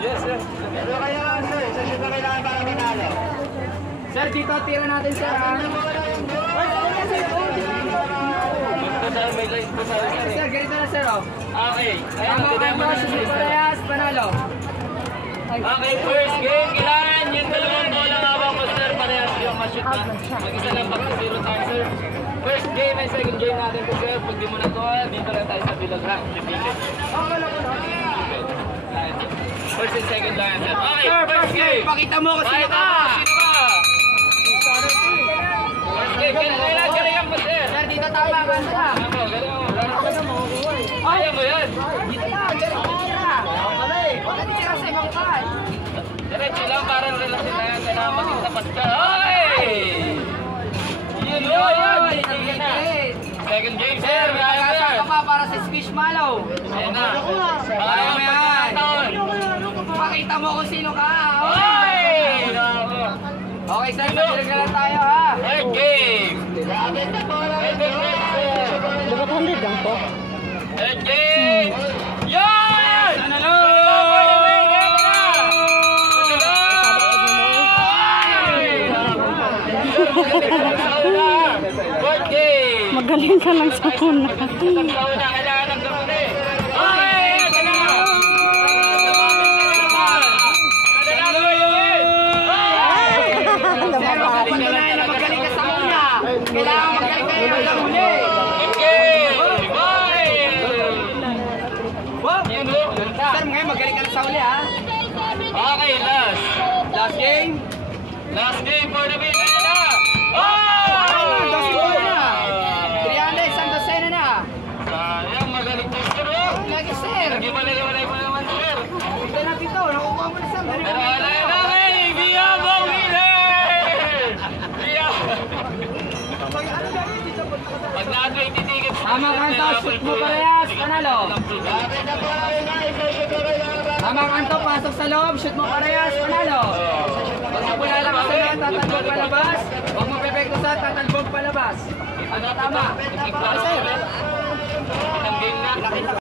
Yes, sir. Pero kaya sir, sa shoot na kailangan para manalo. Sir, dito tira natin, sir. May light po sa akin. Sir, ganito na, sir. Okay. Tama ka mo, susunod parehas, panalo. Okay, first game, kailangan yung dalawang bola hawak mo, sir, parehas yung ma-shoot na. Mag-isa lang pag 0 tayo, sir. First game and second game natin po, sir. Pag di mo na to, dito lang tayo sa bilog, ha? First and second lang, sir. Okay, first game. Pakita mo kasi sino ka. First game, kailangan mo, sir. Sir, dito tama ka na. Ayaw mo yan. Dito lang, galing mo tira. Huwag ka tira sa ibang pan. Diretso lang, parang relaxin na yan. Kailangan maging tapat ka. Okay! Yun, second game, sir. Magkakasa ka pa para sa Squishmallow. Ayan na. Ayaw mo yan. Pakita mo kung sino ka. Okay, sir. Sabilag na lang tayo, ha? Third game. Dapat 100 lang po. Third game. Yan! Nanalo! Fourth game. Magaling ka lang sa una. Kailangan ng gamit. Okay! Ito na! Magaling ka sa una. Kailangan magaling ka sa huli. Sir, ngayon magaling ka sa huli, ha? Okay, last. Last game? Last game for the win. Sayang, magaling po, sir. Lagi, sir. Nag-ibalay-walay mo naman, sir. Ito na pito. Nakukuha mo na, sir. Pero alay na kayo. We have a winner! Pag na-20 tickets. Tama kanto, shoot mo parehas. Panalo. Tama kanto, pasok sa loob. Shoot mo parehas. Panalo. Pag napula lang sa loob, tatalbog palabas. Huwag mo pepekto sa tatalbog palabas. Ano tama? Sir.